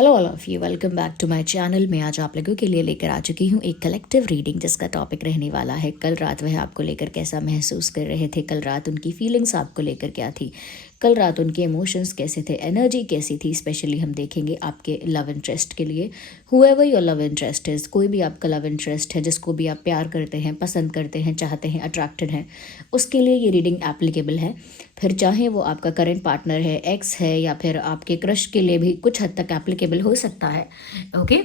Hello all of you, welcome back to my channel. मैं आज आप लोगों के लिए लेकर आ चुकी हूँ एक कलेक्टिव रीडिंग जिसका टॉपिक रहने वाला है कल रात वह आपको लेकर कैसा महसूस कर रहे थे, कल रात उनकी फीलिंग्स आपको लेकर क्या थी, कल रात उनके इमोशंस कैसे थे, एनर्जी कैसी थी। स्पेशली हम देखेंगे आपके लव इंटरेस्ट के लिए। However your love interest is, कोई भी आपका लव इंटरेस्ट है, जिसको भी आप प्यार करते हैं, पसंद करते हैं, चाहते हैं, अट्रैक्टेड हैं, उसके लिए ये रीडिंग एप्लीकेबल है। फिर चाहे वो आपका करंट पार्टनर है, एक्स है, या फिर आपके क्रश के लिए भी कुछ हद तक एप्लीकेबल हो सकता है। ओके,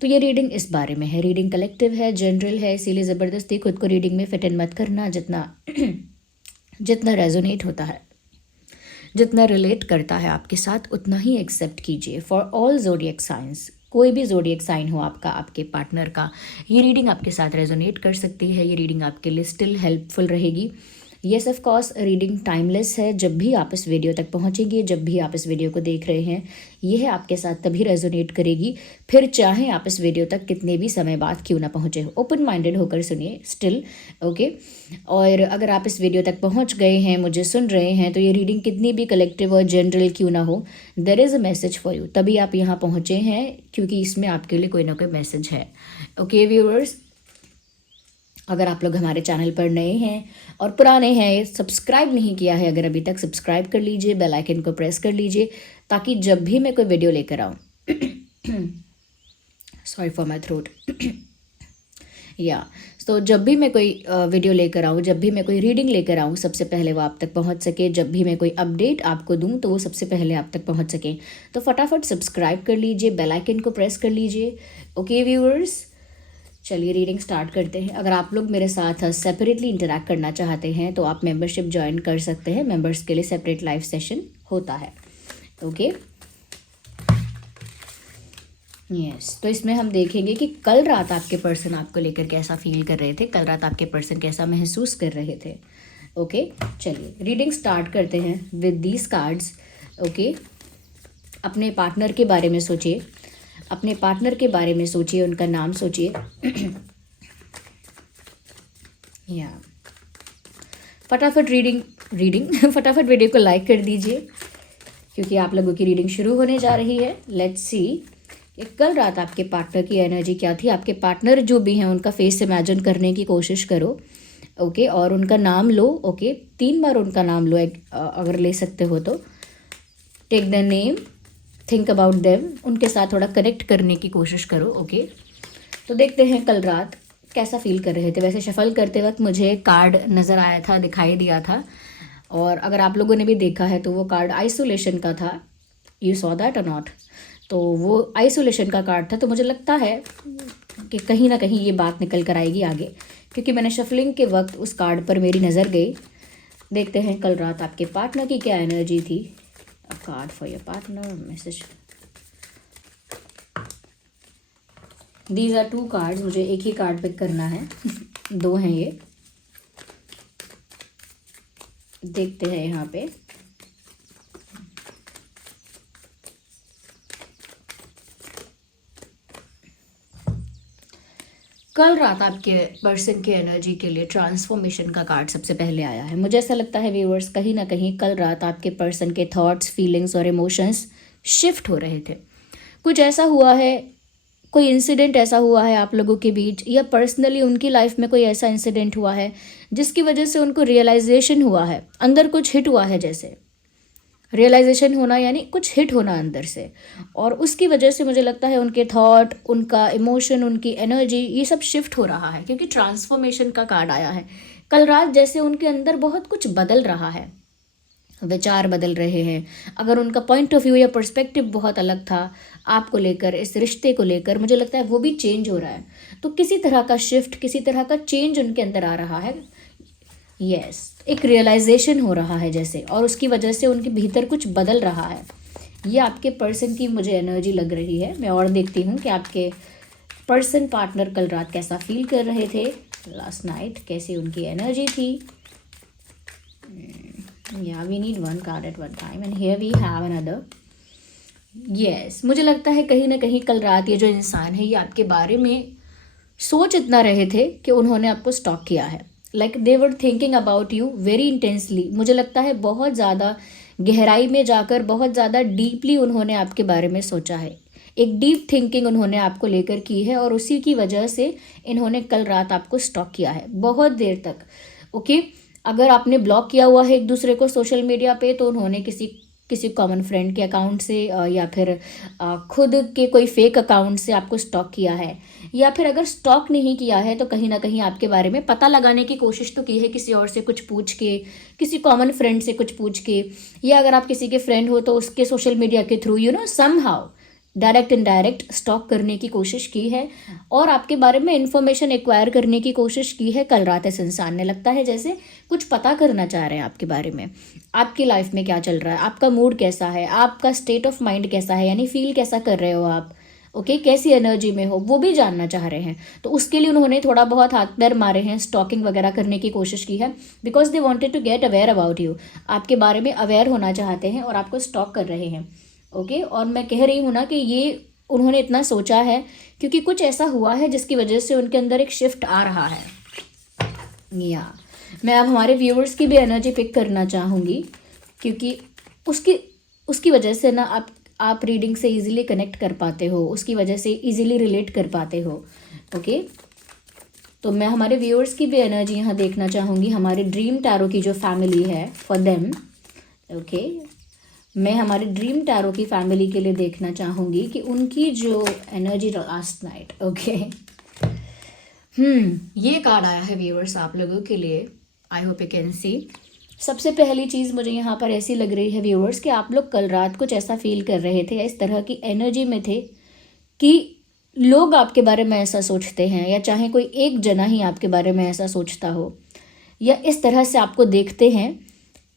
तो ये रीडिंग इस बारे में है। रीडिंग कलेक्टिव है, जनरल है, इसीलिए ज़बरदस्ती खुद को रीडिंग में फिट इन मत करना। जितना जितना रेजोनेट होता है, जितना रिलेट करता है आपके साथ, उतना ही एक्सेप्ट कीजिए। फॉर ऑल ज़ोडिएक साइंस, कोई भी ज़ोडिएक साइन हो आपका, आपके पार्टनर का, ये रीडिंग आपके साथ रेजोनेट कर सकती है। ये रीडिंग आपके लिए स्टिल हेल्पफुल रहेगी। Yes of course, reading timeless है। जब भी आप इस वीडियो तक पहुंचेंगे, जब भी आप इस वीडियो को देख रहे हैं, यह आपके साथ तभी रेजोनेट करेगी। फिर चाहे आप इस वीडियो तक कितने भी समय बाद क्यों ना पहुंचे हो, ओपन माइंडेड होकर सुनिए स्टिल। ओके, और अगर आप इस वीडियो तक पहुंच गए हैं, मुझे सुन रहे हैं, तो ये रीडिंग कितनी भी कलेक्टिव और जनरल क्यों ना हो, there is a message for you. तभी आप यहाँ पहुँचे हैं, क्योंकि इसमें आपके लिए कोई ना कोई मैसेज है। ओके व्यूअर्स, अगर आप लोग हमारे चैनल पर नए हैं और पुराने हैं, सब्सक्राइब नहीं किया है, अगर अभी तक सब्सक्राइब कर लीजिए, बेल आइकन को प्रेस कर लीजिए, ताकि जब भी मैं कोई वीडियो लेकर आऊँ सॉरी फॉर माई थ्रोट तो जब भी मैं कोई वीडियो लेकर आऊँ, जब भी मैं कोई रीडिंग लेकर आऊँ, सबसे पहले वो आप तक पहुँच सके। जब भी मैं कोई अपडेट आपको दूँ, तो वो सबसे पहले आप तक पहुँच सके। तो फटाफट सब्सक्राइब कर लीजिए, बेल आइकन को प्रेस कर लीजिए। ओके व्यूअर्स, चलिए रीडिंग स्टार्ट करते हैं। अगर आप लोग मेरे साथ सेपरेटली इंटरैक्ट करना चाहते हैं, तो आप मेंबरशिप ज्वाइन कर सकते हैं। मेंबर्स के लिए सेपरेट लाइव सेशन होता है। ओके यस, तो इसमें हम देखेंगे कि कल रात आपके पर्सन आपको लेकर कैसा फील कर रहे थे, कल रात आपके पर्सन कैसा महसूस कर रहे थे। ओके चलिए रीडिंग स्टार्ट करते हैं विद दीज कार्ड्स। ओके, अपने पार्टनर के बारे में सोचिए, अपने पार्टनर के बारे में सोचिए, उनका नाम सोचिए। या फटाफट फटाफट वीडियो को लाइक कर दीजिए, क्योंकि आप लोगों की रीडिंग शुरू होने जा रही है। लेट्स सी कि कल रात आपके पार्टनर की एनर्जी क्या थी। आपके पार्टनर जो भी हैं, उनका फेस इमेजिन करने की कोशिश करो। ओके, और उनका नाम लो। ओके, 3 बार उनका नाम लो, अगर ले सकते हो तो। Take the name, think about them, उनके साथ थोड़ा कनेक्ट करने की कोशिश करो। ओके, तो देखते हैं कल रात कैसा फील कर रहे थे। वैसे शफल करते वक्त मुझे कार्ड नज़र आया था, दिखाई दिया था, और अगर आप लोगों ने भी देखा है तो वो कार्ड आइसोलेशन का था। यू सॉ दैट और नॉट? तो वो आइसोलेशन का कार्ड था। तो मुझे लगता है कि कहीं ना कहीं ये बात निकल कर आएगी आगे, क्योंकि मैंने शफलिंग के वक्त उस कार्ड पर मेरी नज़र गई। देखते हैं कल रात आपके पार्टनर की क्या एनर्जी थी। A card for your partner, message. These are 2 cards, मुझे एक ही कार्ड पिक करना है। 2 हैं ये, देखते हैं यहाँ पे। कल रात आपके पर्सन की एनर्जी के लिए ट्रांसफॉर्मेशन का कार्ड सबसे पहले आया है। मुझे ऐसा लगता है व्यूअर्स, कहीं ना कहीं कल रात आपके पर्सन के थॉट्स, फीलिंग्स और इमोशंस शिफ्ट हो रहे थे। कुछ ऐसा हुआ है, कोई इंसिडेंट ऐसा हुआ है आप लोगों के बीच, या पर्सनली उनकी लाइफ में कोई ऐसा इंसिडेंट हुआ है जिसकी वजह से उनको रियलाइजेशन हुआ है, अंदर कुछ हिट हुआ है। जैसे रियलाइजेशन होना यानी कुछ हिट होना अंदर से, और उसकी वजह से मुझे लगता है उनके थॉट, उनका इमोशन, उनकी एनर्जी, ये सब शिफ्ट हो रहा है, क्योंकि ट्रांसफॉर्मेशन का कार्ड आया है। कल रात जैसे उनके अंदर बहुत कुछ बदल रहा है, विचार बदल रहे हैं। अगर उनका पॉइंट ऑफ व्यू या पर्सपेक्टिव बहुत अलग था आपको लेकर, इस रिश्ते को लेकर, मुझे लगता है वो भी चेंज हो रहा है। तो किसी तरह का शिफ्ट, किसी तरह का चेंज उनके अंदर आ रहा है। यस, एक रियलाइजेशन हो रहा है जैसे, और उसकी वजह से उनके भीतर कुछ बदल रहा है। ये आपके पर्सन की मुझे एनर्जी लग रही है। मैं और देखती हूँ कि आपके पर्सन पार्टनर कल रात कैसा फील कर रहे थे, लास्ट नाइट कैसी उनकी एनर्जी थी। या we need 1 card at 1 time, and here we have another. Yes, मुझे लगता है कहीं ना कहीं कल रात ये जो इंसान है, ये आपके बारे में सोच इतना रहे थे कि उन्होंने आपको स्टॉक किया है। Like they were thinking about you very intensely. मुझे लगता है बहुत ज़्यादा गहराई में जाकर, बहुत ज़्यादा डीपली उन्होंने आपके बारे में सोचा है। एक डीप थिंकिंग उन्होंने आपको लेकर की है और उसी की वजह से इन्होंने कल रात आपको स्टॉक किया है बहुत देर तक। ओके, अगर आपने ब्लॉक किया हुआ है एक दूसरे को सोशल मीडिया पे, तो उन्होंने किसी किसी कॉमन फ्रेंड के अकाउंट से या फिर खुद के कोई फेक अकाउंट से आपको स्टॉक किया है, या फिर अगर स्टॉक नहीं किया है तो कहीं ना कहीं आपके बारे में पता लगाने की कोशिश तो की है, किसी और से कुछ पूछ के, किसी कॉमन फ्रेंड से कुछ पूछ के, या अगर आप किसी के फ्रेंड हो तो उसके सोशल मीडिया के through somehow direct indirect stock करने की कोशिश की है और आपके बारे में इंफॉर्मेशन एक्वायर करने की कोशिश की है कल रात। इस इंसान ने लगता है जैसे कुछ पता करना चाह रहे हैं आपके बारे में, आपकी लाइफ में क्या चल रहा है, आपका मूड कैसा है, आपका स्टेट ऑफ माइंड कैसा है, यानी फील कैसा कर रहे हो आप, ओके, कैसी एनर्जी में हो, वो भी जानना चाह रहे हैं। तो उसके लिए उन्होंने थोड़ा बहुत हाथ पैर मारे हैं, स्टॉकिंग वगैरह करने की कोशिश की है, because they wanted to get aware about you, आपके बारे में अवेयर होना चाहते हैं और आपको स्टॉक कर रहे हैं। ओके, और मैं कह रही हूँ ना कि ये उन्होंने इतना सोचा है क्योंकि कुछ ऐसा हुआ है जिसकी वजह से उनके अंदर एक शिफ्ट आ रहा है। या मैं अब हमारे व्यूअर्स की भी एनर्जी पिक करना चाहूँगी क्योंकि उसकी वजह से ना आप रीडिंग से इजीली कनेक्ट कर पाते हो, उसकी वजह से इजीली रिलेट कर पाते हो। ओके, तो मैं हमारे व्यूअर्स की भी एनर्जी यहाँ देखना चाहूँगी, हमारे ड्रीम टैरो की जो फैमिली है फॉर देम। ओके, मैं हमारे ड्रीम टैरो की फैमिली के लिए देखना चाहूँगी कि उनकी जो एनर्जी लास्ट नाइट। ओके, ये कार्ड आया है व्यूअर्स आप लोगों के लिए, I hope you can see. सबसे पहली चीज़ मुझे यहाँ पर ऐसी लग रही है व्यूअर्स कि आप लोग कल रात कुछ ऐसा फील कर रहे थे या इस तरह की एनर्जी में थे कि लोग आपके बारे में ऐसा सोचते हैं, या चाहे कोई एक जना ही आपके बारे में ऐसा सोचता हो, या इस तरह से आपको देखते हैं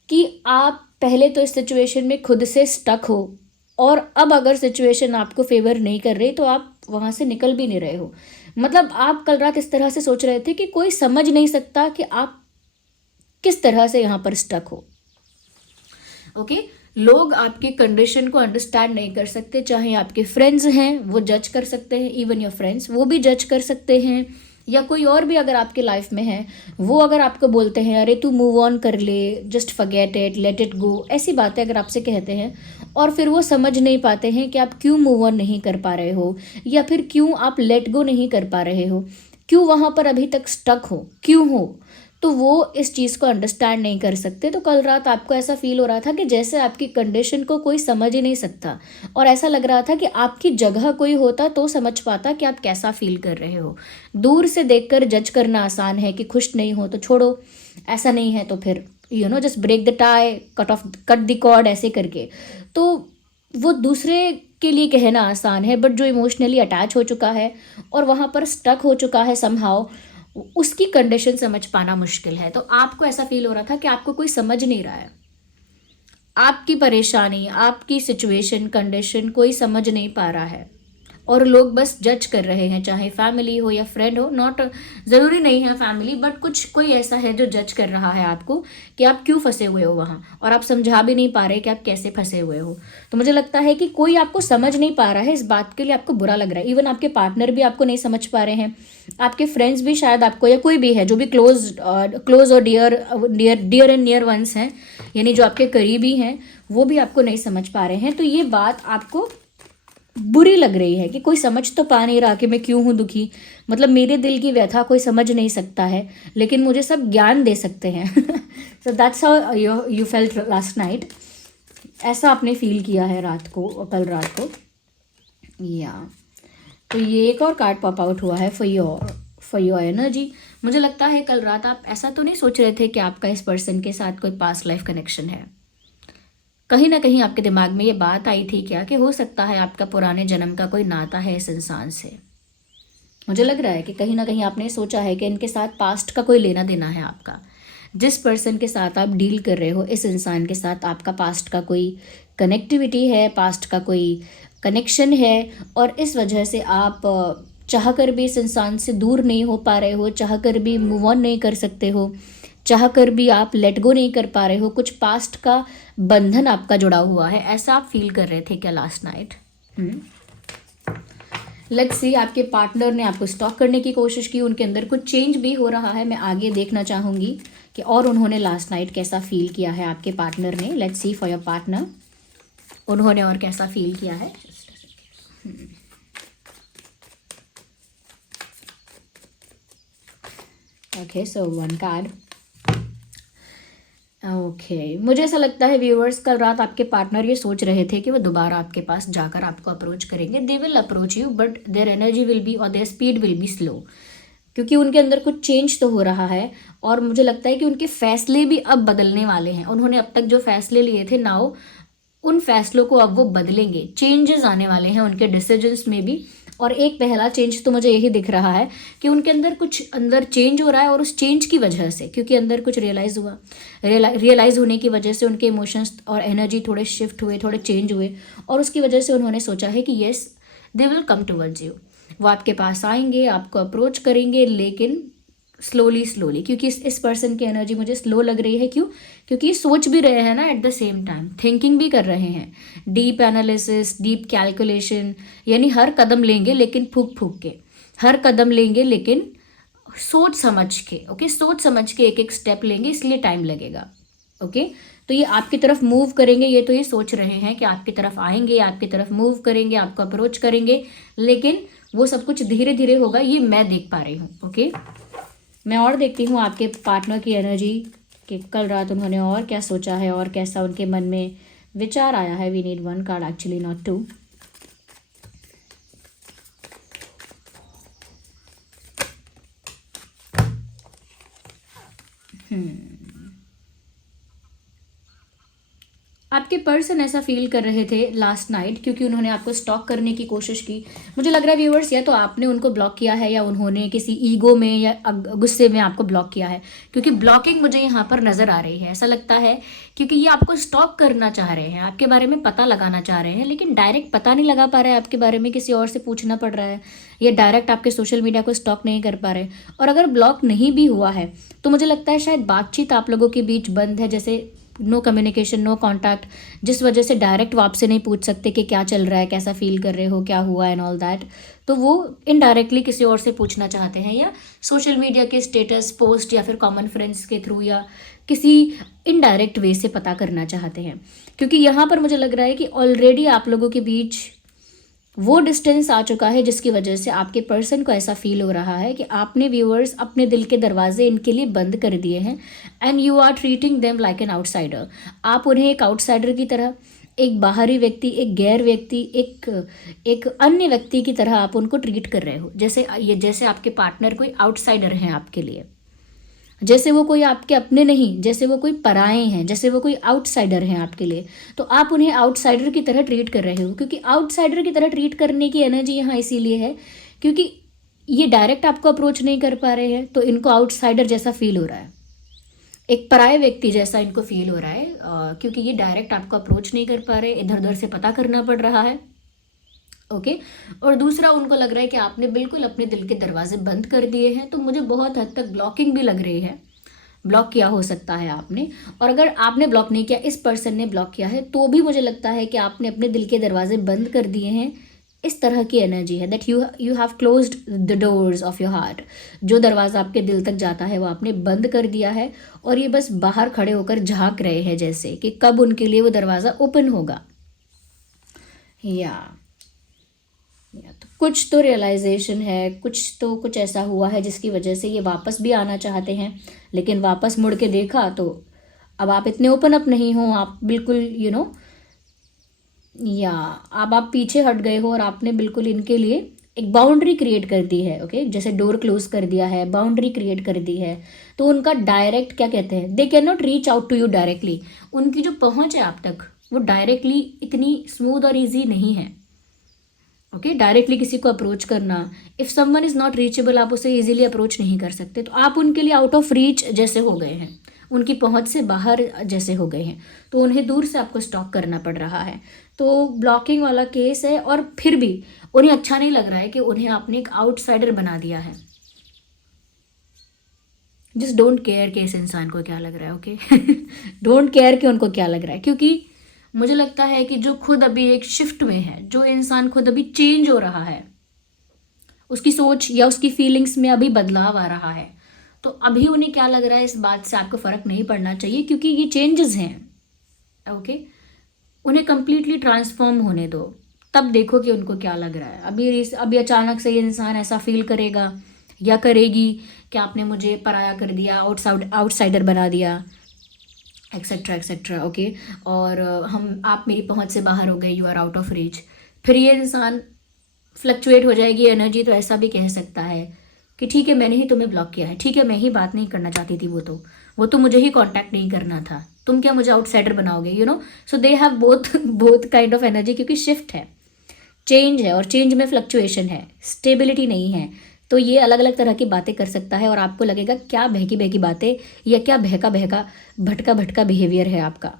कि आप पहले तो इस सिचुएशन में खुद से स्टक हो और अब अगर सिचुएशन आपको फेवर नहीं कर रही तो आप वहाँ से निकल भी नहीं रहे हो। मतलब आप कल रात इस तरह से सोच रहे थे कि कोई समझ नहीं सकता कि आप किस तरह से यहाँ पर स्टक हो। ओके, लोग आपकी कंडीशन को अंडरस्टैंड नहीं कर सकते, चाहे आपके फ्रेंड्स हैं वो जज कर सकते हैं, इवन योर फ्रेंड्स वो भी जज कर सकते हैं, या कोई और भी अगर आपके लाइफ में है वो अगर आपको बोलते हैं अरे तू मूव ऑन कर ले, just forget it, let it go, ऐसी बातें अगर आपसे कहते हैं और फिर वो समझ नहीं पाते हैं कि आप क्यों मूव ऑन नहीं कर पा रहे हो, या फिर क्यों आप लेट गो नहीं कर पा रहे हो, क्यों वहाँ पर अभी तक स्टक हो, क्यों हो, तो वो इस चीज़ को अंडरस्टैंड नहीं कर सकते। तो कल रात आपको ऐसा फील हो रहा था कि जैसे आपकी कंडीशन को कोई समझ ही नहीं सकता, और ऐसा लग रहा था कि आपकी जगह कोई होता तो समझ पाता कि आप कैसा फील कर रहे हो। दूर से देखकर जज करना आसान है कि खुश नहीं हो तो छोड़ो, ऐसा नहीं है तो फिर just break the tie, cut the cord, ऐसे करके। तो वो दूसरे के लिए कहना आसान है, बट जो इमोशनली अटैच हो चुका है और वहाँ पर स्टक हो चुका है समहाउ, उसकी कंडीशन समझ पाना मुश्किल है। तो आपको ऐसा फील हो रहा था कि आपको कोई समझ नहीं रहा है, आपकी परेशानी, आपकी सिचुएशन, कंडीशन कोई समझ नहीं पा रहा है और लोग बस जज कर रहे हैं, चाहे फैमिली हो या फ्रेंड हो, नॉट ज़रूरी नहीं है फैमिली, बट कुछ कोई ऐसा है जो जज कर रहा है आपको कि आप क्यों फंसे हुए हो वहाँ, और आप समझा भी नहीं पा रहे कि आप कैसे फंसे हुए हो। तो मुझे लगता है कि कोई आपको समझ नहीं पा रहा है, इस बात के लिए आपको बुरा लग रहा है। इवन आपके पार्टनर भी आपको नहीं समझ पा रहे हैं, आपके फ्रेंड्स भी शायद आपको, या कोई भी है जो भी क्लोज और डियर एंड नियर वंस हैं, यानी जो आपके करीबी हैं, वो भी आपको नहीं समझ पा रहे हैं। तो ये बात आपको बुरी लग रही है कि कोई समझ तो पा नहीं रहा कि मैं क्यों हूँ दुखी, मतलब मेरे दिल की व्यथा कोई समझ नहीं सकता है, लेकिन मुझे सब ज्ञान दे सकते हैं। So that's how you felt last night, ऐसा आपने फील किया है रात को, कल रात को। या तो ये एक और कार्ड पॉप आउट हुआ है फॉर योर एनर्जी। मुझे लगता है कल रात आप ऐसा तो नहीं सोच रहे थे कि आपका इस पर्सन के साथ कोई पास्ट लाइफ कनेक्शन है। कहीं ना कहीं आपके दिमाग में ये बात आई थी क्या कि हो सकता है आपका पुराने जन्म का कोई नाता है इस इंसान से। मुझे लग रहा है कि कहीं ना कहीं आपने सोचा है कि इनके साथ पास्ट का कोई लेना देना है आपका। जिस पर्सन के साथ आप डील कर रहे हो, इस इंसान के साथ आपका पास्ट का कोई कनेक्टिविटी है, पास्ट का कोई कनेक्शन है, और इस वजह से आप चाह कर भी इस इंसान से दूर नहीं हो पा रहे हो, चाह कर भी मूव ऑन नहीं कर सकते हो, चाह कर भी आप लेट गो नहीं कर पा रहे हो, कुछ पास्ट का बंधन आपका जुड़ा हुआ है, ऐसा आप फील कर रहे थे क्या लास्ट नाइट। लेट्स सी, आपके पार्टनर ने आपको स्टॉक करने की कोशिश की, उनके अंदर कुछ चेंज भी हो रहा है। मैं आगे देखना चाहूँगी कि और उन्होंने लास्ट नाइट कैसा फील किया है आपके पार्टनर ने। Let's see for your partner, उन्होंने और कैसा फील किया है। ओके, सो 1 कार्ड। ओके, मुझे ऐसा लगता है व्यूअर्स, कल रात आपके पार्टनर ये सोच रहे थे कि वो दोबारा आपके पास जाकर आपको अप्रोच करेंगे। They will approach you but their energy will be और their speed will be slow, क्योंकि उनके अंदर कुछ चेंज तो हो रहा है। और मुझे लगता है कि उनके फैसले भी अब बदलने वाले हैं। उन्होंने अब तक जो फैसले लिए थे, नाउ उन फैसलों को अब वो बदलेंगे। चेंजेस आने वाले हैं उनके डिसीजंस में भी। और एक पहला चेंज तो मुझे यही दिख रहा है कि उनके अंदर कुछ अंदर चेंज हो रहा है, और उस चेंज की वजह से, क्योंकि अंदर कुछ रियलाइज़ हुआ, रियलाइज़ होने की वजह से उनके इमोशंस और एनर्जी थोड़े शिफ्ट हुए, थोड़े चेंज हुए, और उसकी वजह से उन्होंने सोचा है कि yes, they will come towards you. वो आपके पास आएंगे, आपको अप्रोच करेंगे, लेकिन स्लोली, क्योंकि इस पर्सन की एनर्जी मुझे स्लो लग रही है। क्यों? क्योंकि ये सोच भी रहे हैं ना, at the same time thinking भी कर रहे हैं, डीप एनालिसिस, डीप कैलकुलेशन, यानी हर कदम लेंगे लेकिन फूक फूक के, हर कदम लेंगे लेकिन सोच समझ के। ओके, सोच समझ के एक एक स्टेप लेंगे, इसलिए टाइम लगेगा। ओके, तो ये आपकी तरफ मूव करेंगे, ये तो ये सोच रहे हैं कि आपकी तरफ आएंगे, आपकी तरफ मूव करेंगे, आपको अप्रोच करेंगे, लेकिन वो सब कुछ धीरे धीरे होगा, ये मैं देख पा रही हूँ। ओके, मैं और देखती हूँ आपके पार्टनर की एनर्जी कि कल रात उन्होंने और क्या सोचा है और कैसा उनके मन में विचार आया है। We need 1 card actually, not 2। आपके पर्सन ऐसा फील कर रहे थे लास्ट नाइट, क्योंकि उन्होंने आपको स्टॉक करने की कोशिश की। मुझे लग रहा है व्यूअर्स, या तो आपने उनको ब्लॉक किया है, या उन्होंने किसी ईगो में या गुस्से में आपको ब्लॉक किया है, क्योंकि ब्लॉकिंग मुझे यहाँ पर नज़र आ रही है। ऐसा लगता है क्योंकि ये आपको स्टॉक करना चाह रहे हैं, आपके बारे में पता लगाना चाह रहे हैं, लेकिन डायरेक्ट पता नहीं लगा पा रहे हैं आपके बारे में, किसी और से पूछना पड़ रहा है, या डायरेक्ट आपके सोशल मीडिया को स्टॉक नहीं कर पा रहे। और अगर ब्लॉक नहीं भी हुआ है तो मुझे लगता है शायद बातचीत आप लोगों के बीच बंद है, जैसे नो कम्युनिकेशन, नो कॉन्टैक्ट, जिस वजह से डायरेक्ट वो आपसे नहीं पूछ सकते कि क्या चल रहा है, कैसा फील कर रहे हो, क्या हुआ एंड ऑल दैट। तो वो इनडायरेक्टली किसी और से पूछना चाहते हैं, या सोशल मीडिया के स्टेटस पोस्ट, या फिर कॉमन फ्रेंड्स के थ्रू, या किसी इनडायरेक्ट वे से पता करना चाहते हैं। क्योंकि यहाँ पर मुझे लग रहा है कि ऑलरेडी आप लोगों के बीच वो डिस्टेंस आ चुका है, जिसकी वजह से आपके पर्सन को ऐसा फील हो रहा है कि आपने व्यूअर्स अपने दिल के दरवाजे इनके लिए बंद कर दिए हैं, and you are treating them like an outsider. आप उन्हें एक आउटसाइडर की तरह, एक बाहरी व्यक्ति, एक गैर व्यक्ति, एक अन्य व्यक्ति की तरह आप उनको ट्रीट कर रहे हो, जैसे आपके पार्टनर कोई आउटसाइडर हैं आपके लिए, जैसे वो कोई आपके अपने नहीं, जैसे वो कोई पराए हैं, जैसे वो कोई आउटसाइडर हैं आपके लिए। तो आप उन्हें आउटसाइडर की तरह ट्रीट कर रहे हो, क्योंकि आउटसाइडर की तरह ट्रीट करने की एनर्जी यहाँ इसीलिए है क्योंकि ये डायरेक्ट आपको अप्रोच नहीं कर पा रहे हैं, तो इनको आउटसाइडर जैसा फील हो रहा है, एक पराये व्यक्ति जैसा इनको फील हो रहा है, क्योंकि ये डायरेक्ट आपको अप्रोच नहीं कर पा रहे, इधर उधर से पता करना पड़ रहा है। ओके, और दूसरा, उनको लग रहा है कि आपने बिल्कुल अपने दिल के दरवाजे बंद कर दिए हैं। तो मुझे बहुत हद तक ब्लॉकिंग भी लग रही है, ब्लॉक किया हो सकता है आपने। और अगर आपने ब्लॉक नहीं किया, इस पर्सन ने ब्लॉक किया है, तो भी मुझे लगता है कि आपने अपने दिल के दरवाजे बंद कर दिए हैं। इस तरह की एनर्जी है that you have closed the doors of your heart. जो दरवाज़ा आपके दिल तक जाता है वो आपने बंद कर दिया है, और ये बस बाहर खड़े होकर झांक रहे हैं जैसे कि कब उनके लिए वो दरवाज़ा ओपन होगा। तो कुछ तो रियलाइजेशन है, कुछ ऐसा हुआ है जिसकी वजह से ये वापस भी आना चाहते हैं, लेकिन वापस मुड़ के देखा तो अब आप इतने ओपन अप नहीं हो, आप बिल्कुल या अब आप पीछे हट गए हो, और आपने बिल्कुल इनके लिए एक बाउंड्री क्रिएट कर दी है। ओके, जैसे डोर क्लोज कर दिया है, बाउंड्री क्रिएट कर दी है। तो उनका डायरेक्ट क्या कहते हैं, they can not reach out to you directly. उनकी जो पहुंच है आप तक, वो डायरेक्टली इतनी स्मूथ और ईजी नहीं है। ओके, डायरेक्टली किसी को अप्रोच करना, if someone is not reachable, आप उसे इजीली अप्रोच नहीं कर सकते, तो आप उनके लिए आउट ऑफ रीच जैसे हो गए हैं, उनकी पहुंच से बाहर जैसे हो गए हैं, तो उन्हें दूर से आपको स्टॉक करना पड़ रहा है। तो ब्लॉकिंग वाला केस है, और फिर भी उन्हें अच्छा नहीं लग रहा है कि उन्हें आपने एक आउटसाइडर बना दिया है। जस्ट डोंट केयर कि इस इंसान को क्या लग रहा है। ओके, डोंट केयर कि उनको क्या लग रहा है, क्योंकि मुझे लगता है कि जो खुद अभी एक शिफ्ट में है, जो इंसान खुद अभी चेंज हो रहा है, उसकी सोच या उसकी फीलिंग्स में अभी बदलाव आ रहा है, तो अभी उन्हें क्या लग रहा है इस बात से आपको फ़र्क नहीं पड़ना चाहिए, क्योंकि ये चेंजेस हैं। ओके, उन्हें कंप्लीटली ट्रांसफॉर्म होने दो, तब देखो कि उनको क्या लग रहा है। अभी अचानक से ये इंसान ऐसा फील करेगा या करेगी कि आपने मुझे पराया कर दिया, आउटसाइडर बना दिया, एक्सेट्रा एक्सेट्रा, ओके। और आप मेरी पहुंच से बाहर हो गए, you are out of reach. फिर ये इंसान फ्लक्चुएट हो जाएगी एनर्जी, तो ऐसा भी कह सकता है कि ठीक है, मैंने ही तुम्हें ब्लॉक किया है, ठीक है, मैं ही बात नहीं करना चाहती थी, वो तो मुझे ही कांटेक्ट नहीं करना था, तुम क्या मुझे आउटसाइडर बनाओगे, so they have both both kind of energy, क्योंकि शिफ्ट है, चेंज है, और चेंज में फ्लक्चुएशन है, स्टेबिलिटी नहीं है। तो ये अलग अलग तरह की बातें कर सकता है और आपको लगेगा क्या बहकी बहकी बातें या क्या बहका बहका भटका भटका बिहेवियर है आपका,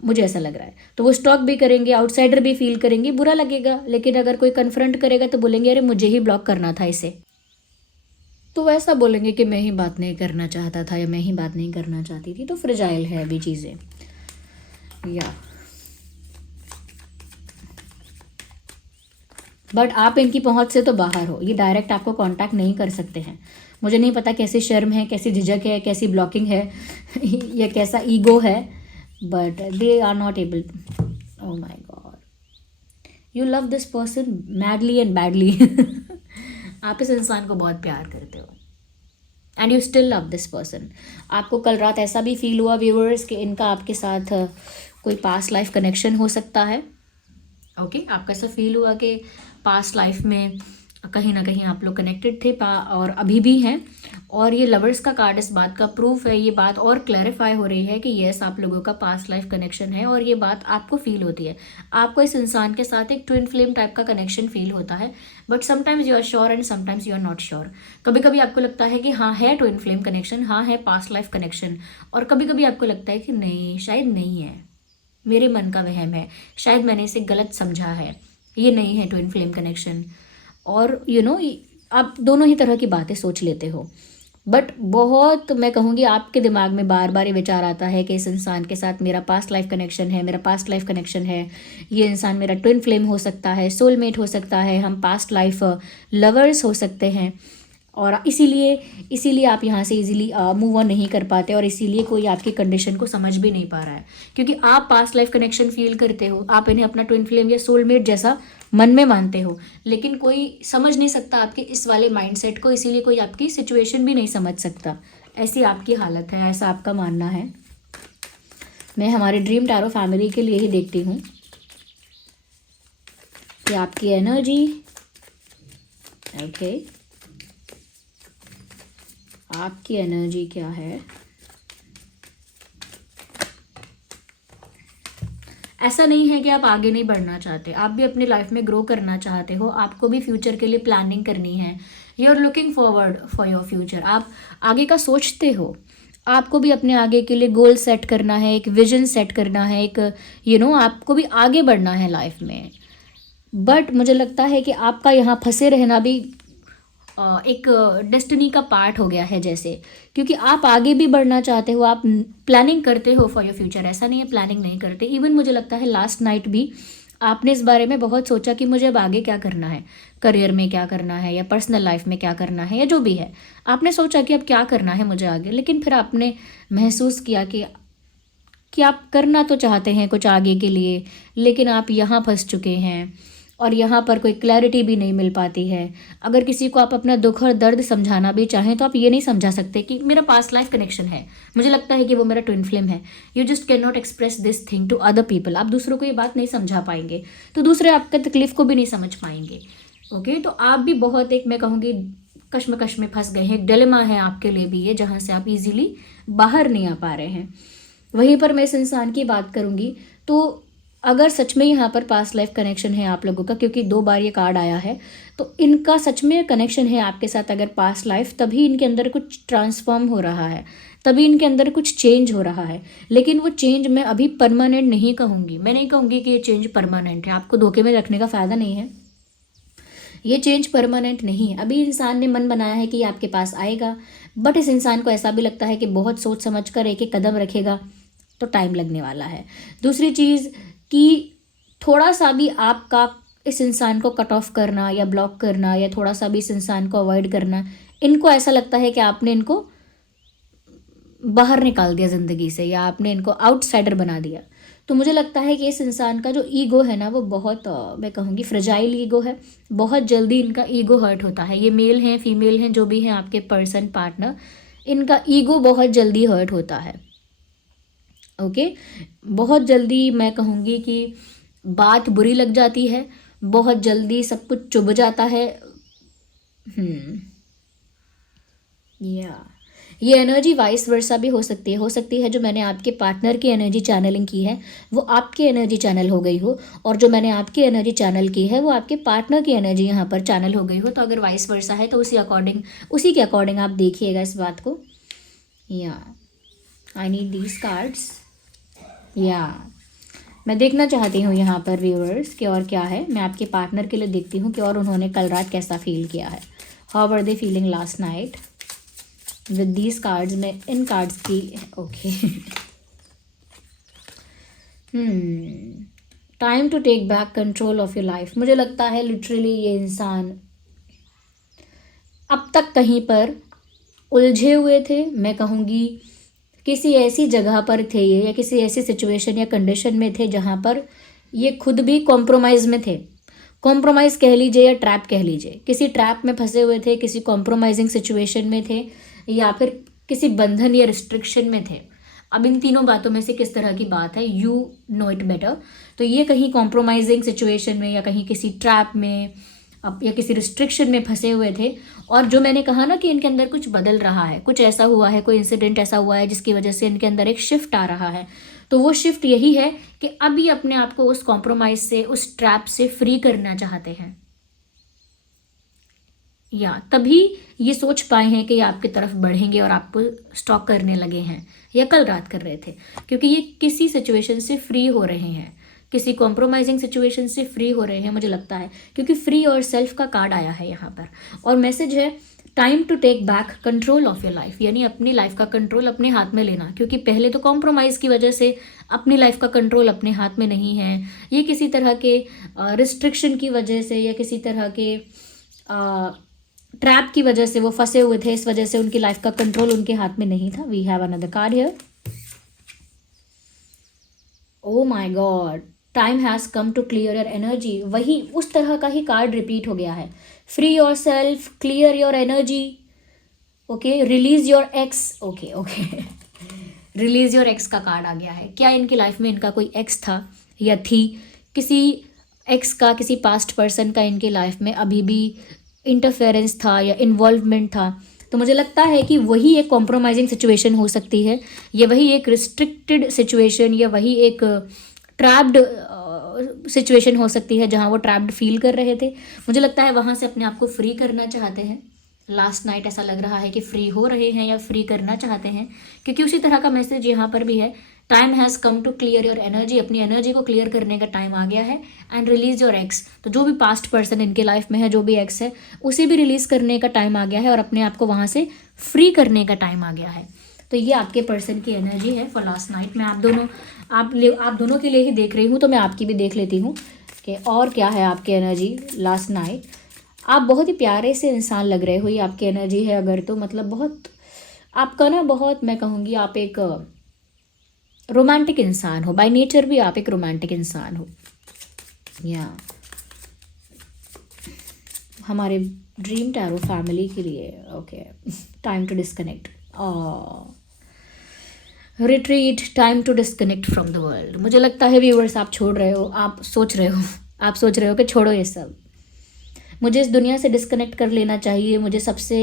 मुझे ऐसा लग रहा है। तो वो स्टॉक भी करेंगे, आउटसाइडर भी फील करेंगे, बुरा लगेगा, लेकिन अगर कोई कन्फ्रंट करेगा तो बोलेंगे अरे मुझे ही ब्लॉक करना था इसे, तो वैसा बोलेंगे कि मैं ही बात नहीं करना चाहता था या मैं ही बात नहीं करना चाहती थी। तो फ्रेजाइल है अभी चीज़ें, या बट आप इनकी पहुंच से तो बाहर हो, ये डायरेक्ट आपको कांटेक्ट नहीं कर सकते हैं। मुझे नहीं पता कैसी शर्म है, कैसी झिझक है, कैसी ब्लॉकिंग है या कैसा ईगो है, but they are not able. Oh my god, you love this person madly and badly आप इस इंसान को बहुत प्यार करते हो and you still love this person. आपको कल रात ऐसा भी फील हुआ व्यूअर्स कि इनका आपके साथ कोई पास्ट लाइफ कनेक्शन हो सकता है, ओके। आपका ऐसा फील हुआ कि पास्ट लाइफ में कहीं ना कहीं आप लोग कनेक्टेड थे और अभी भी हैं, और ये लवर्स का कार्ड इस बात का प्रूफ है। ये बात और क्लैरिफाई हो रही है कि यस, आप लोगों का पास्ट लाइफ कनेक्शन है, और ये बात आपको फील होती है। आपको इस इंसान के साथ एक ट्विन फ्लेम टाइप का कनेक्शन फील होता है, but sometimes you are sure and sometimes you are not sure. कभी कभी आपको लगता है कि हाँ है ट्विन फ्लेम कनेक्शन, हाँ है पास्ट लाइफ कनेक्शन, और कभी कभी आपको लगता है कि नहीं, शायद नहीं है, मेरे मन का वहम है, शायद मैंने इसे गलत समझा है, ये नहीं है ट्विन फ्लेम कनेक्शन। और आप दोनों ही तरह की बातें सोच लेते हो, बट बहुत मैं कहूँगी आपके दिमाग में बार बार ये विचार आता है कि इस इंसान के साथ मेरा पास्ट लाइफ कनेक्शन है, मेरा पास्ट लाइफ कनेक्शन है, ये इंसान मेरा ट्विन फ्लेम हो सकता है, सोलमेट हो सकता है, हम पास्ट लाइफ लवर्स हो सकते हैं। और इसीलिए आप यहाँ से इजीली मूव ऑन नहीं कर पाते, और इसीलिए कोई आपकी कंडीशन को समझ भी नहीं पा रहा है, क्योंकि आप पास्ट लाइफ कनेक्शन फील करते हो, आप इन्हें अपना ट्विन फ्लेम या सोलमेट जैसा मन में मानते हो, लेकिन कोई समझ नहीं सकता आपके इस वाले माइंडसेट को, इसीलिए कोई आपकी सिचुएशन भी नहीं समझ सकता। ऐसी आपकी हालत है, ऐसा आपका मानना है। मैं हमारे ड्रीम टैरो फैमिली के लिए ही देखती हूँ कि आपकी एनर्जी, ओके, आपकी एनर्जी क्या है। ऐसा नहीं है कि आप आगे नहीं बढ़ना चाहते, आप भी अपनी लाइफ में ग्रो करना चाहते हो, आपको भी फ्यूचर के लिए प्लानिंग करनी है, you are looking forward for your future, आप आगे का सोचते हो, आपको भी अपने आगे के लिए गोल सेट करना है, एक विजन सेट करना है, एक आपको भी आगे बढ़ना है लाइफ में। बट मुझे लगता है कि आपका यहाँ फंसे रहना भी एक डेस्टिनी का पार्ट हो गया है जैसे, क्योंकि आप आगे भी बढ़ना चाहते हो, आप प्लानिंग करते हो फॉर योर फ्यूचर, ऐसा नहीं है प्लानिंग नहीं करते। इवन मुझे लगता है लास्ट नाइट भी आपने इस बारे में बहुत सोचा कि मुझे अब आगे क्या करना है, करियर में क्या करना है या पर्सनल लाइफ में क्या करना है या जो भी है, आपने सोचा कि अब क्या करना है मुझे आगे, लेकिन फिर आपने महसूस किया कि आप करना तो चाहते हैं कुछ आगे के लिए, लेकिन आप यहाँ फंस चुके हैं और यहाँ पर कोई क्लैरिटी भी नहीं मिल पाती है। अगर किसी को आप अपना दुख और दर्द समझाना भी चाहें तो आप ये नहीं समझा सकते कि मेरा पास्ट लाइफ कनेक्शन है, मुझे लगता है कि वो मेरा ट्विन फ्लेम है। You just can not express this thing to other people. आप दूसरों को ये बात नहीं समझा पाएंगे तो दूसरे आपके तकलीफ को भी नहीं समझ पाएंगे। ओके, तो आप भी बहुत एक मैं कहूँगी कश्मकश में फंस गए हैं, एक डिलेमा है आपके लिए भी ये, जहाँ से आप इजीली बाहर नहीं आ पा रहे हैं। वहीं पर मैं इस इंसान की बात करूँगी तो अगर सच में यहाँ पर पास्ट लाइफ कनेक्शन है आप लोगों का, क्योंकि 2 बार ये कार्ड आया है, तो इनका सच में कनेक्शन है आपके साथ अगर पास्ट लाइफ, तभी इनके अंदर कुछ ट्रांसफॉर्म हो रहा है, तभी इनके अंदर कुछ चेंज हो रहा है। लेकिन वो चेंज मैं अभी परमानेंट नहीं कहूँगी, मैं नहीं कहूँगी कि ये चेंज परमानेंट है, आपको धोखे में रखने का फ़ायदा नहीं है। ये चेंज परमानेंट नहीं है। अभी इंसान ने मन बनाया है कि ये आपके पास आएगा, बट इस इंसान को ऐसा भी लगता है कि बहुत सोच समझ कर एक एक कदम रखेगा तो टाइम लगने वाला है। दूसरी चीज़ कि थोड़ा सा भी आपका इस इंसान को कट ऑफ करना या ब्लॉक करना या थोड़ा सा भी इस इंसान को अवॉइड करना, इनको ऐसा लगता है कि आपने इनको बाहर निकाल दिया ज़िंदगी से, या आपने इनको आउटसाइडर बना दिया। तो मुझे लगता है कि इस इंसान का जो ईगो है ना, वो बहुत मैं कहूँगी फ्रेजाइल ईगो है। बहुत जल्दी इनका ईगो हर्ट होता है। ये मेल हैं फीमेल हैं जो भी हैं आपके पर्सन पार्टनर, इनका ईगो बहुत जल्दी हर्ट होता है। ओके, बहुत जल्दी मैं कहूँगी कि बात बुरी लग जाती है, बहुत जल्दी सब कुछ चुभ जाता है। या ये एनर्जी वाइस वर्सा भी हो सकती है जो मैंने आपके पार्टनर की एनर्जी चैनलिंग की है वो आपकी एनर्जी चैनल हो गई हो, और जो मैंने आपकी एनर्जी चैनल की है वो आपके पार्टनर की एनर्जी यहाँ पर चैनल हो गई हो। तो अगर वाइस वर्सा है तो उसी के अकॉर्डिंग आप देखिएगा इस बात को। या आई नीड दीज कार्ड्स। या मैं देखना चाहती हूँ यहाँ पर व्यूअर्स कि और क्या है। मैं आपके पार्टनर के लिए देखती हूँ कि और उन्होंने कल रात कैसा फील किया है। How were they feeling last night with these cards. में इन कार्ड्स की okay time to take back control of your life. मुझे लगता है लिटरली ये इंसान अब तक कहीं पर उलझे हुए थे। मैं कहूँगी किसी ऐसी जगह पर थे ये, या किसी ऐसी सिचुएशन या कंडीशन में थे जहाँ पर ये खुद भी कॉम्प्रोमाइज़ में थे। कॉम्प्रोमाइज़ कह लीजिए या ट्रैप कह लीजिए, किसी ट्रैप में फंसे हुए थे, किसी कॉम्प्रोमाइजिंग सिचुएशन में थे, या फिर किसी बंधन या रिस्ट्रिक्शन में थे। अब इन तीनों बातों में से किस तरह की बात है, यू नो इट बेटर। तो ये कहीं कॉम्प्रोमाइजिंग सिचुएशन में, या कहीं किसी ट्रैप में, या किसी रिस्ट्रिक्शन में फंसे हुए थे। और जो मैंने कहा ना कि इनके अंदर कुछ बदल रहा है, कुछ ऐसा हुआ है, कोई इंसिडेंट ऐसा हुआ है जिसकी वजह से इनके अंदर एक शिफ्ट आ रहा है। तो वो शिफ्ट यही है कि अभी अपने आप को उस कॉम्प्रोमाइज से, उस ट्रैप से फ्री करना चाहते हैं, या तभी ये सोच पाए हैं कि ये आपकी तरफ बढ़ेंगे और आपको स्टॉक करने लगे हैं, या कल रात कर रहे थे। क्योंकि ये किसी सिचुएशन से फ्री हो रहे हैं, किसी कॉम्प्रोमाइजिंग सिचुएशन से फ्री हो रहे हैं मुझे लगता है, क्योंकि फ्री और सेल्फ का कार्ड आया है यहाँ पर। और मैसेज है time to take back control of your life, यानी अपनी लाइफ का कंट्रोल अपने हाथ में लेना। क्योंकि पहले तो कॉम्प्रोमाइज़ की वजह से अपनी लाइफ का कंट्रोल अपने हाथ में नहीं है। ये किसी तरह के रिस्ट्रिक्शन की वजह से, या किसी तरह के ट्रैप की वजह से वो फंसे हुए थे, इस वजह से उनकी लाइफ का कंट्रोल उनके हाथ में नहीं था। We have another card here. Oh my god, time has come to clear your energy. वही उस तरह का ही कार्ड रिपीट हो गया है। Free your self, clear your energy, okay, release your x. Okay okay release your x का card आ गया है। क्या इनकी लाइफ में इनका कोई एक्स था या थी? किसी एक्स का, किसी पास्ट पर्सन का इनकी लाइफ में अभी भी इंटरफेरेंस था या इन्वॉल्वमेंट था? तो मुझे लगता है कि वही एक कॉम्प्रोमाइजिंग सिचुएशन हो सकती है, ये वही एक रिस्ट्रिक्टेड सिचुएशन, या वही एक ट्रैप्ड सिचुएशन हो सकती है जहाँ वो ट्रैप्ड फील कर रहे थे। मुझे लगता है वहाँ से अपने आप को फ्री करना चाहते हैं। लास्ट नाइट ऐसा लग रहा है कि फ्री हो रहे हैं या फ्री करना चाहते हैं, क्योंकि उसी तरह का मैसेज यहाँ पर भी है। Time has come to clear your energy, अपनी एनर्जी को क्लियर करने का टाइम आ गया है। एंड रिलीज योर एक्स, तो जो भी पास्ट पर्सन इनके लाइफ में है, जो भी एक्स है, उसे भी रिलीज करने का टाइम आ गया है, और अपने आप को वहाँ से फ्री करने का टाइम आ गया है। तो ये आपके पर्सन की एनर्जी है फॉर लास्ट नाइट। मैं आप दोनों के लिए ही देख रही हूँ, तो मैं आपकी भी देख लेती हूँ कि और क्या है आपकी एनर्जी लास्ट नाइट। आप बहुत ही प्यारे से इंसान लग रहे हो, ये आपकी एनर्जी है अगर, तो मतलब बहुत आपका ना, बहुत मैं कहूँगी आप एक रोमांटिक इंसान हो, बाय नेचर भी आप एक रोमांटिक इंसान हो। या हमारे ड्रीम टैरो फैमिली के लिए okay, time to disconnect, retreat, time to disconnect from the world. मुझे लगता है व्यूअर्स आप छोड़ रहे हो, आप सोच रहे हो कि छोड़ो ये सब, मुझे इस दुनिया से डिस्कनेक्ट कर लेना चाहिए, मुझे सबसे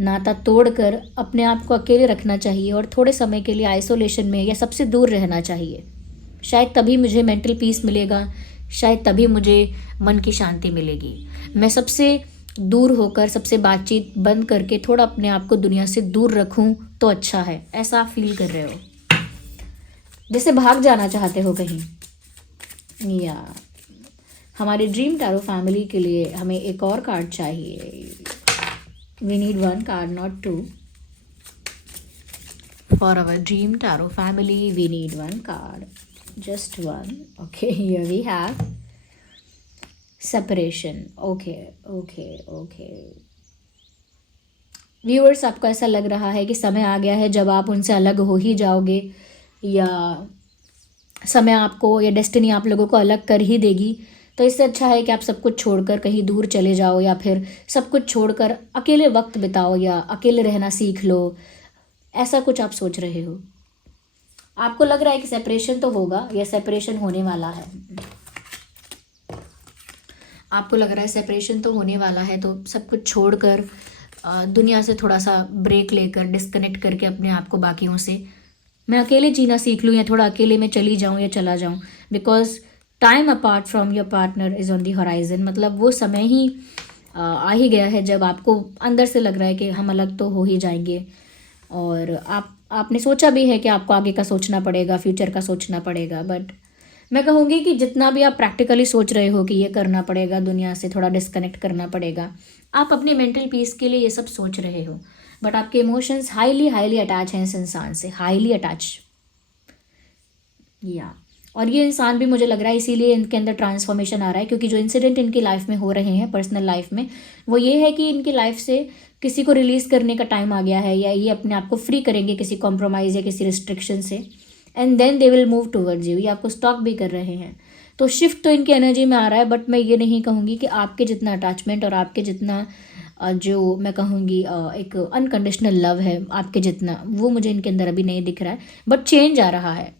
नाता तोड़कर अपने आप को अकेले रखना चाहिए, और थोड़े समय के लिए आइसोलेशन में या सबसे दूर रहना चाहिए। शायद तभी मुझे मेंटल पीस मिलेगा, शायद तभी मुझे मन की शांति मिलेगी। मैं सबसे दूर होकर, सबसे बातचीत बंद करके थोड़ा अपने आप को दुनिया से दूर रखूं तो अच्छा है, ऐसा आप फील कर रहे हो, जैसे भाग जाना चाहते हो कहीं। या हमारे ड्रीम टैरो फैमिली के लिए हमें एक और कार्ड चाहिए। We need one card, not two. For our dream tarot family we need one card, just one. Okay, here we have separation. Okay okay okay, viewers, आपको ऐसा लग रहा है कि समय आ गया है जब आप उनसे अलग हो ही जाओगे, या समय आपको या डेस्टिनी आप लोगों को अलग कर ही देगी। तो इससे अच्छा है कि आप सब कुछ छोड़कर कहीं दूर चले जाओ, या फिर सब कुछ छोड़कर अकेले वक्त बिताओ, या अकेले रहना सीख लो। ऐसा कुछ आप सोच रहे हो। आपको लग रहा है कि सेपरेशन तो होगा, या सेपरेशन होने वाला है। आपको लग रहा है सेपरेशन तो होने वाला है, तो सब कुछ छोड़कर दुनिया से थोड़ा सा ब्रेक लेकर, डिस्कनेक्ट करके अपने आप को बाकियों से, मैं अकेले जीना सीख लूँ, या थोड़ा अकेले में चली जाऊँ या चला जाऊँ। Because time apart from your partner is on the horizon. मतलब वो समय ही आ ही गया है जब आपको अंदर से लग रहा है कि हम अलग तो हो ही जाएंगे। और आपने सोचा भी है कि आपको आगे का सोचना पड़ेगा, फ्यूचर का सोचना पड़ेगा। बट मैं कहूँगी कि जितना भी आप प्रैक्टिकली सोच रहे हो कि ये करना पड़ेगा, दुनिया से थोड़ा डिस्कनेक्ट करना पड़ेगा, आप अपने मेंटल पीस के लिए ये सब सोच रहे हो। बट आपके इमोशंस हाईली हाईली अटैच हैं इस इंसान से, हाईली अटैच। या और ये इंसान भी मुझे लग रहा है इसीलिए इनके अंदर ट्रांसफॉर्मेशन आ रहा है, क्योंकि जो इंसिडेंट इनकी लाइफ में हो रहे हैं पर्सनल लाइफ में, वो ये है कि इनकी लाइफ से किसी को रिलीज़ करने का टाइम आ गया है, या ये अपने आप को फ्री करेंगे किसी कॉम्प्रोमाइज़ या किसी रिस्ट्रिक्शन से, and then they will move towards you. ये आपको स्टॉक भी कर रहे हैं। तो शिफ्ट तो इनकी एनर्जी में आ रहा है, बट मैं ये नहीं कहूँगी कि आपके जितना अटैचमेंट और आपके जितना जो मैं कहूँगी एक अनकंडीशनल लव है आपके जितना, वो मुझे इनके अंदर अभी नहीं दिख रहा है। बट चेंज आ रहा है।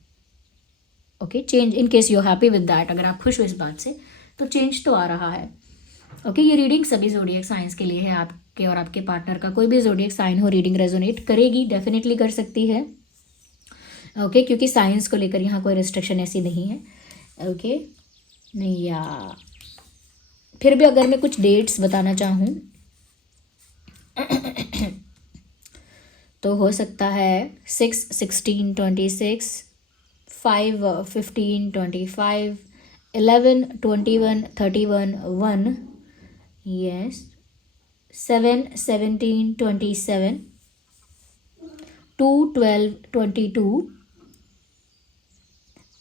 Okay, change, in case you happy with that, अगर आप खुश हो इस बात से, तो चेंज तो आ रहा है। ओके, ये रीडिंग सभी ज़ोडिएक साइंस के लिए है। आपके और आपके पार्टनर का कोई भी ज़ोडिएक साइन हो, रीडिंग रेजोनेट करेगी, डेफिनेटली कर सकती है। ओके, क्योंकि साइंस को लेकर यहाँ कोई रिस्ट्रिक्शन ऐसी नहीं है। ओके, नहीं, या फिर भी अगर मैं कुछ डेट्स बताना चाहूँ तो हो सकता है 6/16/26, 5/15/25, 11/21/31, 1, yes, 7/17/27, 2/12/22,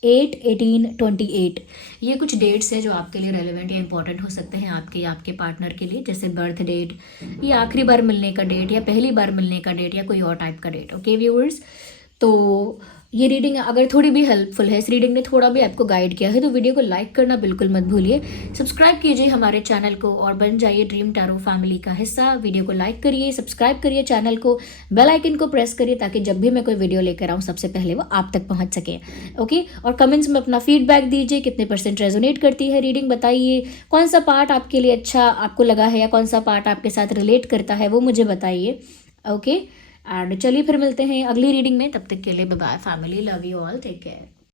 8/18/28। ये कुछ डेट्स है जो आपके लिए रेलिवेंट या इंपॉर्टेंट हो सकते हैं, आपके या आपके पार्टनर के लिए, जैसे बर्थ डेट, या आखिरी बार मिलने का डेट, या पहली बार मिलने का डेट, या कोई और टाइप का डेट। ओके व्यूअर्स, तो ये रीडिंग अगर थोड़ी भी हेल्पफुल है, इस रीडिंग ने थोड़ा भी आपको गाइड किया है, तो वीडियो को लाइक करना बिल्कुल मत भूलिए। सब्सक्राइब कीजिए हमारे चैनल को और बन जाइए ड्रीम टैरो फैमिली का हिस्सा। वीडियो को लाइक करिए, सब्सक्राइब करिए चैनल को, बेल आइकन को प्रेस करिए, ताकि जब भी मैं कोई वीडियो लेकर आऊँ सबसे पहले वो आप तक पहुँच सके। ओके, और कमेंट्स में अपना फीडबैक दीजिए, कितने % रेजोनेट करती है रीडिंग, बताइए कौन सा पार्ट आपके लिए अच्छा आपको लगा है, या कौन सा पार्ट आपके साथ रिलेट करता है, वो मुझे बताइए। ओके, एंड चलिए फिर मिलते हैं अगली रीडिंग में। तब तक के लिए bye bye family, love you all, take care.